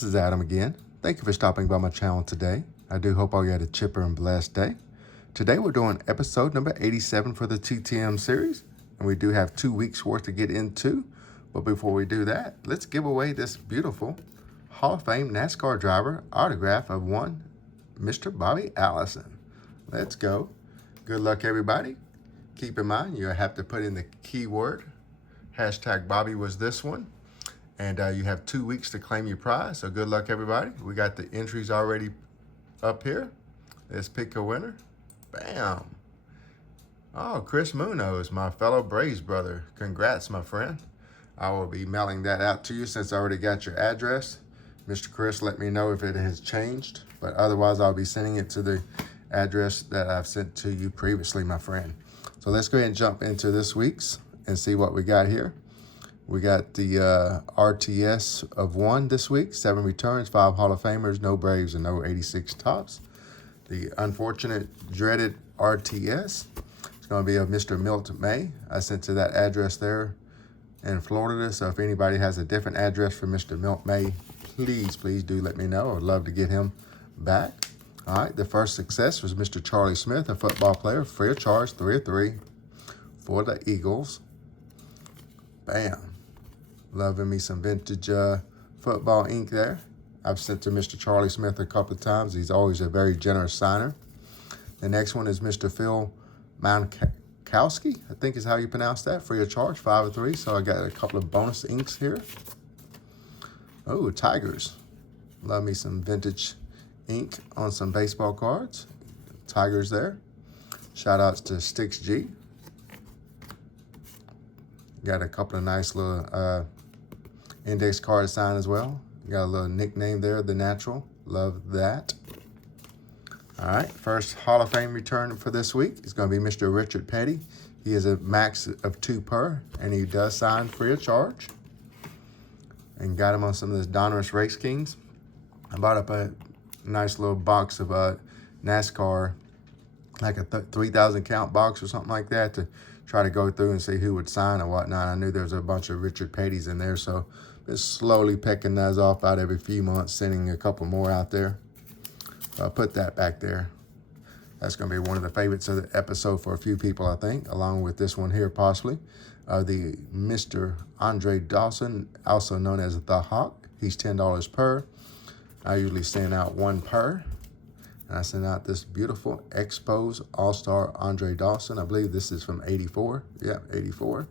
this is Adam again. Thank you for stopping by my channel today. I do hope all you had a chipper and blessed day. Today we're doing episode number 87 for the TTM series, and we do have 2 weeks worth to get into. But before we do that, let's give away this beautiful Hall of Fame NASCAR driver autograph of one Mr. Bobby Allison. Let's go. Good luck, everybody. Keep in mind, you have to put in the keyword, hashtag Bobby was this one. And you have 2 weeks to claim your prize. So good luck, everybody. We got the entries already up here. Let's pick a winner. Bam. Oh, Chris Munoz, my fellow Braves brother. Congrats, my friend. I will be mailing that out to you since I already got your address. Mr. Chris, let me know if it has changed. But otherwise, I'll be sending it to the address that I've sent to you previously, my friend. So let's go ahead and jump into this week's and see what we got here. We got the RTS of 1 this week, 7 returns, 5 Hall of Famers, no Braves, and no 86 tops. The unfortunate, dreaded RTS is going to be of Mr. Milt May. I sent to that address there in Florida, so if anybody has a different address for Mr. Milt May, please do let me know. I'd love to get him back. All right, the first success was Mr. Charlie Smith, a football player, free of charge, 3 of 3 for the Eagles. Bam. Loving me some vintage football ink there. I've sent to Mr. Charlie Smith a couple of times. He's always a very generous signer. The next one is Mr. Phil Mankowski, I think is how you pronounce that. Free of charge, 5 of 3. So I got a couple of bonus inks here. Oh, Tigers. Love me some vintage ink on some baseball cards. Tigers there. Shout outs to Stix G. Got a couple of nice little index card sign as well. Got a little nickname there, The Natural. Love that. All right, first Hall of Fame return for this week is going to be Mr. Richard Petty. He is a max of 2 per, and he does sign free of charge. And got him on some of this Donruss Race Kings. I bought up a nice little box of NASCAR, like a 3,000 count box or something like that, to try to go through and see who would sign and whatnot. I knew there was a bunch of Richard Petty's in there, so just slowly picking those off about every few months, sending a couple more out there. So I'll put that back there. That's going to be one of the favorites of the episode for a few people, I think, along with this one here possibly. The Mr. Andre Dawson, also known as the Hawk. He's $10 per. I usually send out 1 per. And I sent out this beautiful Expos All-Star Andre Dawson. I believe this is from 84. Yep, 84.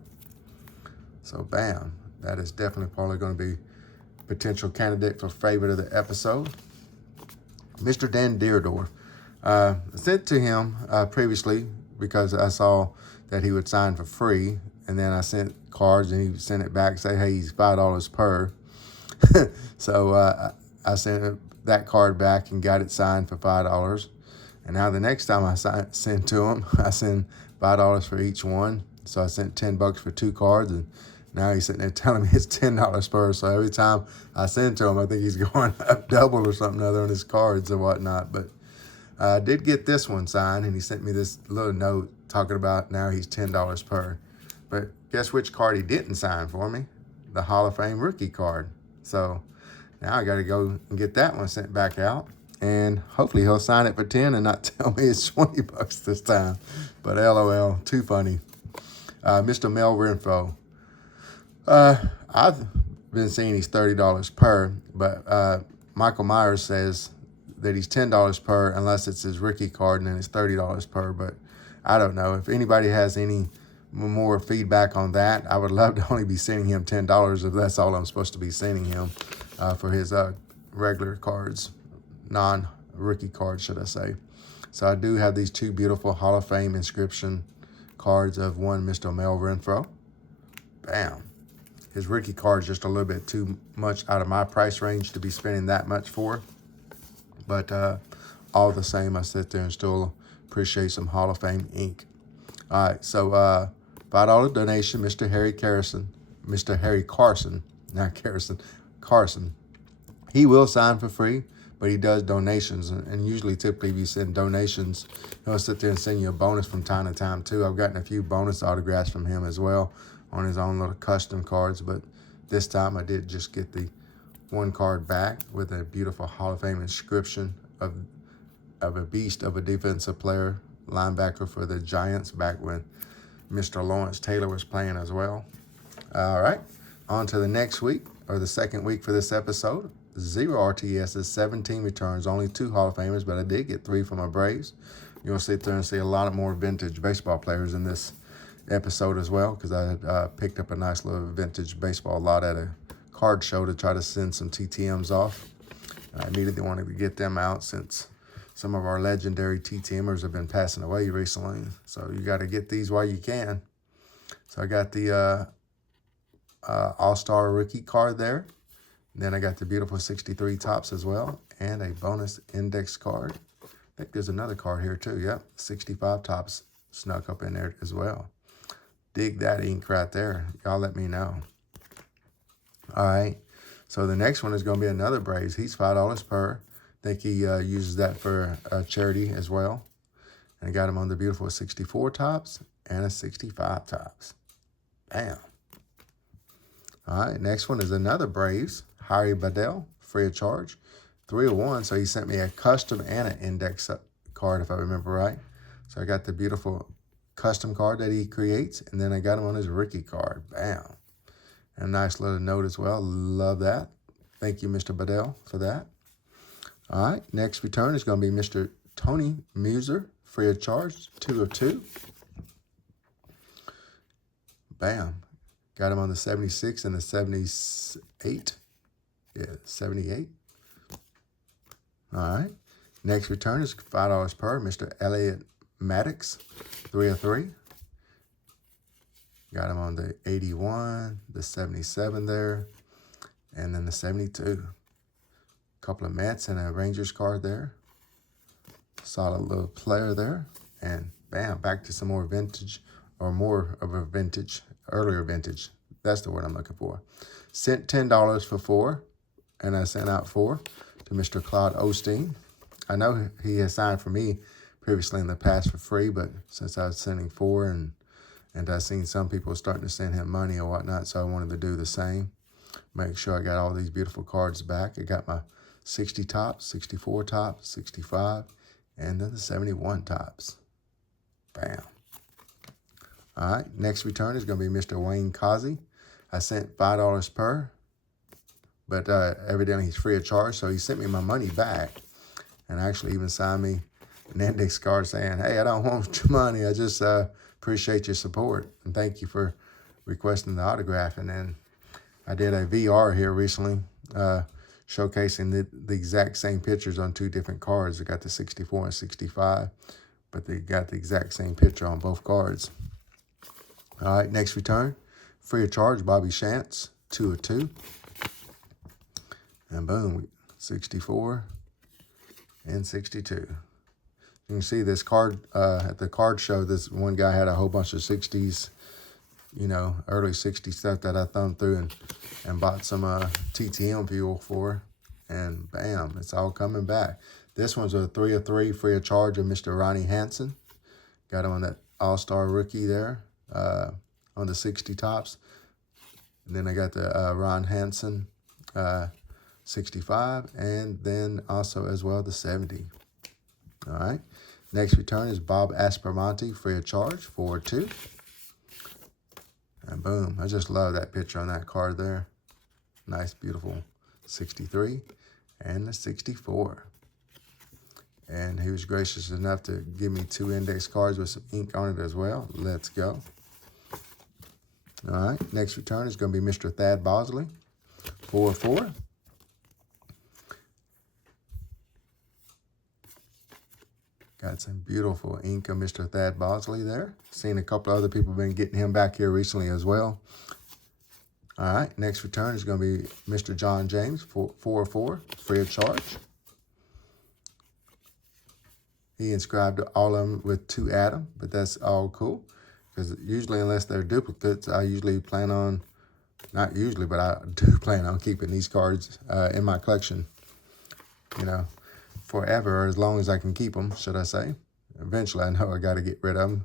So, bam. That is definitely probably going to be potential candidate for favorite of the episode. Mr. Dan Deerdorf. Sent to him previously because I saw that he would sign for free. And then I sent cards and he sent it back, say, hey, he's $5 per. So I sent that card back and got it signed for $5. And now the next time I send to him, I send $5 for each one. So I sent $10 for 2 cards, and now he's sitting there telling me it's $10 per. So every time I send to him, I think he's going up double or something other on his cards and whatnot. But I did get this one signed, and he sent me this little note talking about now he's $10 per. But guess which card he didn't sign for me? The Hall of Fame rookie card. So now I got to go and get that one sent back out. And hopefully he'll sign it for 10 and not tell me it's $20 this time. But LOL, too funny. Mr. Mel Renfro. I've been seeing he's $30 per, but Michael Myers says that he's $10 per unless it's his rookie card, and then it's $30 per. But I don't know. If anybody has any more feedback on that, I would love to only be sending him $10 if that's all I'm supposed to be sending him for his regular cards, non-rookie cards, should I say. So I do have these 2 beautiful Hall of Fame inscription cards of one Mr. Mel Renfro. Bam. His rookie card is just a little bit too much out of my price range to be spending that much for. But all the same, I sit there and still appreciate some Hall of Fame ink. All right, so $5 donation, Mr. Harry Carson, not Carson, Carson. He will sign for free, but he does donations. And usually, typically, if you send donations, he'll sit there and send you a bonus from time to time, too. I've gotten a few bonus autographs from him as well on his own little custom cards. But this time, I did just get the one card back with a beautiful Hall of Fame inscription of a beast of a defensive player, linebacker for the Giants back when Mr. Lawrence Taylor was playing as well. All right, on to the next week, or the second week for this episode. 0 RTSs, 17 returns, only 2 Hall of Famers, but I did get 3 from my Braves. You'll sit there and see a lot more vintage baseball players in this episode as well, because I picked up a nice little vintage baseball lot at a card show to try to send some TTM'S off. I immediately wanted to get them out since some of our legendary TTM'ers have been passing away recently. So you got to get these while you can. So I got the All-Star Rookie card there. And then I got the beautiful 63 tops as well, and a bonus index card. I think there's another card here too. Yep, 65 tops snuck up in there as well. Dig that ink right there. Y'all let me know. All right, so the next one is going to be another Braves. He's $5 per. I think he uses that for charity as well. And I got him on the beautiful 64 tops and a 65 tops. Bam. All right, next one is another Braves. Harry Badell, free of charge. 301, so he sent me a custom and an index card, if I remember right. So I got the beautiful custom card that he creates, and then I got him on his rookie card. Bam. And a nice little note as well. Love that. Thank you, Mr. Badell, for that. All right, next return is going to be Mr. Tony Muser, free of charge, 2 of 2. Bam. Got him on the 76 and the 78. Yeah, 78. All right. Next return is $5 per. Mr. Elliott Maddox, 3 of 3. Got him on the 81, the 77 there, and then the 72. Couple of Mets and a Rangers card there. Solid little player there. And bam, back to some more vintage, or more of a vintage, earlier vintage. That's the word I'm looking for. Sent $10 for 4, and I sent out 4 to Mr. Claude Osteen. I know he has signed for me previously in the past for free, but since I was sending 4 and I've seen some people starting to send him money or whatnot, so I wanted to do the same. Make sure I got all these beautiful cards back. I got my 60 tops, 64 tops, 65, and then the 71 tops. Bam. All right, next return is going to be Mr. Wayne Causey. I sent $5 per, but evidently he's free of charge, so he sent me my money back and actually even signed me an index card saying, hey, I don't want your money. I just appreciate your support, and thank you for requesting the autograph. And then I did a VR here recently showcasing the exact same pictures on 2 different cards. I got the 64 and 65, but they got the exact same picture on both cards. All right, next return, free of charge, Bobby Shantz, 2 of 2. And boom, 64 and 62. You can see this card at the card show. This one guy had a whole bunch of 60s, you know, early 60s stuff that I thumbed through and bought some TTM fuel for. And bam, it's all coming back. This one's a 3 of 3 free of charge of Mr. Ronnie Hansen. Got him on that All-Star Rookie there on the 60 tops. And then I got the Ron Hansen 65, and then also as well the 70. All right. Next return is Bob Aspromonte, free of charge, 4 of 2. And boom, I just love that picture on that card there. Nice, beautiful 63 and the 64. And he was gracious enough to give me 2 index cards with some ink on it as well. Let's go. All right, next return is going to be Mr. Thad Bosley, 4 of 4. Got some beautiful ink of Mr. Thad Bosley there. Seen a couple other people been getting him back here recently as well. All right, next return is going to be Mr. John James, 4 of 4, free of charge. He inscribed all of them with 2 Adam, but that's all cool. Because usually, unless they're duplicates, I usually plan on, not usually, but I do plan on keeping these cards in my collection, you know, forever, or as long as I can keep them, should I say. Eventually, I know I got to get rid of them,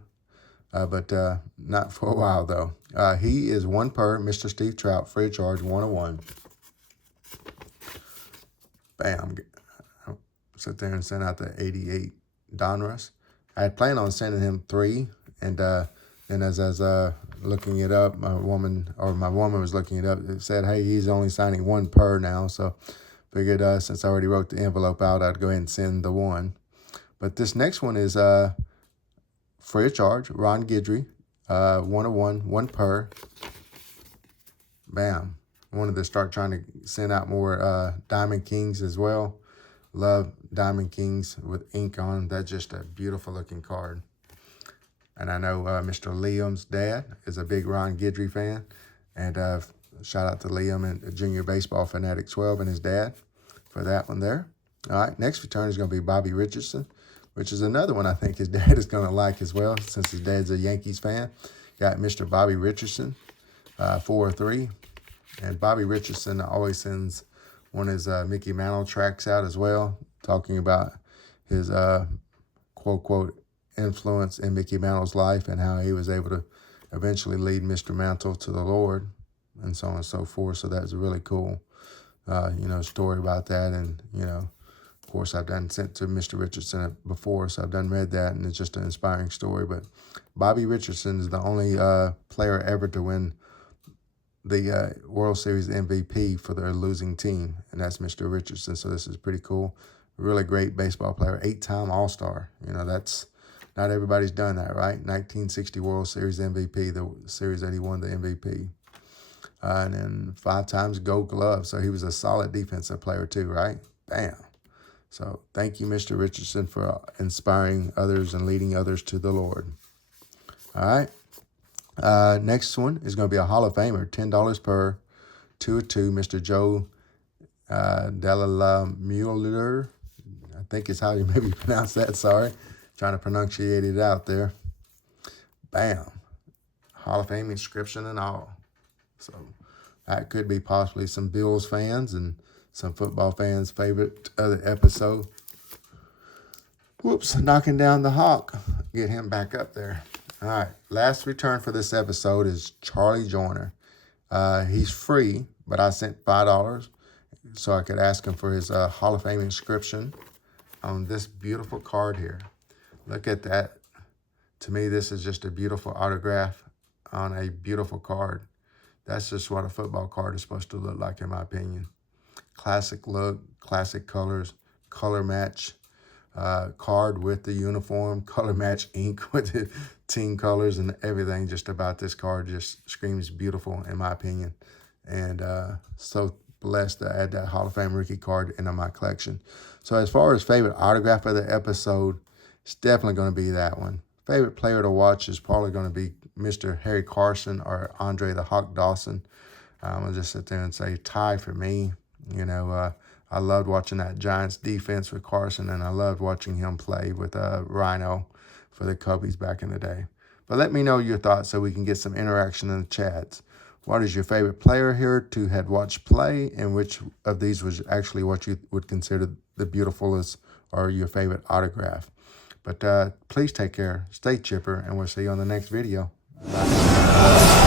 but not for a while, though. He is 1 per, Mr. Steve Trout, free of charge, 1 of 1. Bam. Sit there and send out the 88 Donruss. I had planned on sending him 3, and as I was looking it up, my woman was looking it up. It said, hey, he's only signing 1 per now, so figured since I already wrote the envelope out, I'd go ahead and send the 1. But this next one is free of charge. Ron Guidry, 1/1, 1 per. Bam. I wanted to start trying to send out more Diamond Kings as well. Love Diamond Kings with ink on them. That's just a beautiful looking card. And I know Mr. Liam's dad is a big Ron Guidry fan. And shout out to Liam and Junior Baseball Fanatic 12 and his dad for that one there. All right, next return is going to be Bobby Richardson, which is another one I think his dad is going to like as well, since his dad's a Yankees fan. Got Mr. Bobby Richardson, 4/3. And Bobby Richardson always sends one of his Mickey Mantle tracks out as well, talking about his quote influence in Mickey Mantle's life and how he was able to eventually lead Mr. Mantle to the Lord and so on and so forth. So that's a really cool, story about that. And, of course, I've done sent to Mr. Richardson before, so I've done read that, and it's just an inspiring story. But Bobby Richardson is the only player ever to win the World Series MVP for their losing team, and that's Mr. Richardson. So this is pretty cool. Really great baseball player, 8-time All-Star. That's not everybody's done that, right? 1960 World Series MVP, the series that he won the MVP. And then 5 times Gold Glove. So he was a solid defensive player too, right? Bam. So thank you, Mr. Richardson, for inspiring others and leading others to the Lord. All right. Next one is going to be a Hall of Famer, $10 per, 2/2, Mr. Joe Delamuller. I think is how you maybe pronounce that. Sorry, trying to pronunciate it out there. Bam, Hall of Fame inscription and all. So that could be possibly some Bills fans and some football fans' favorite other episode. Whoops, knocking down the Hawk. Get him back up there. All right, last return for this episode is Charlie Joyner. He's free, but I sent $5 so I could ask him for his Hall of Fame inscription on this beautiful card here. Look at that. To me, this is just a beautiful autograph on a beautiful card. That's just what a football card is supposed to look like, in my opinion. Classic look, classic colors, color match. Card with the uniform, color match ink with the team colors, and everything just about this card just screams beautiful, in my opinion. And so blessed to add that Hall of Fame rookie card into my collection. So as far as favorite autograph of the episode, it's definitely going to be that one. Favorite player to watch is probably going to be Mr. Harry Carson or Andre the Hawk Dawson. I'm going to just sit there and say tie for me. I loved watching that Giants defense with Carson, and I loved watching him play with Rhino for the Cubbies back in the day. But let me know your thoughts so we can get some interaction in the chats. What is your favorite player here to have watched play, and which of these was actually what you would consider the beautifulest or your favorite autograph? But please take care, stay chipper, and we'll see you on the next video. Bye.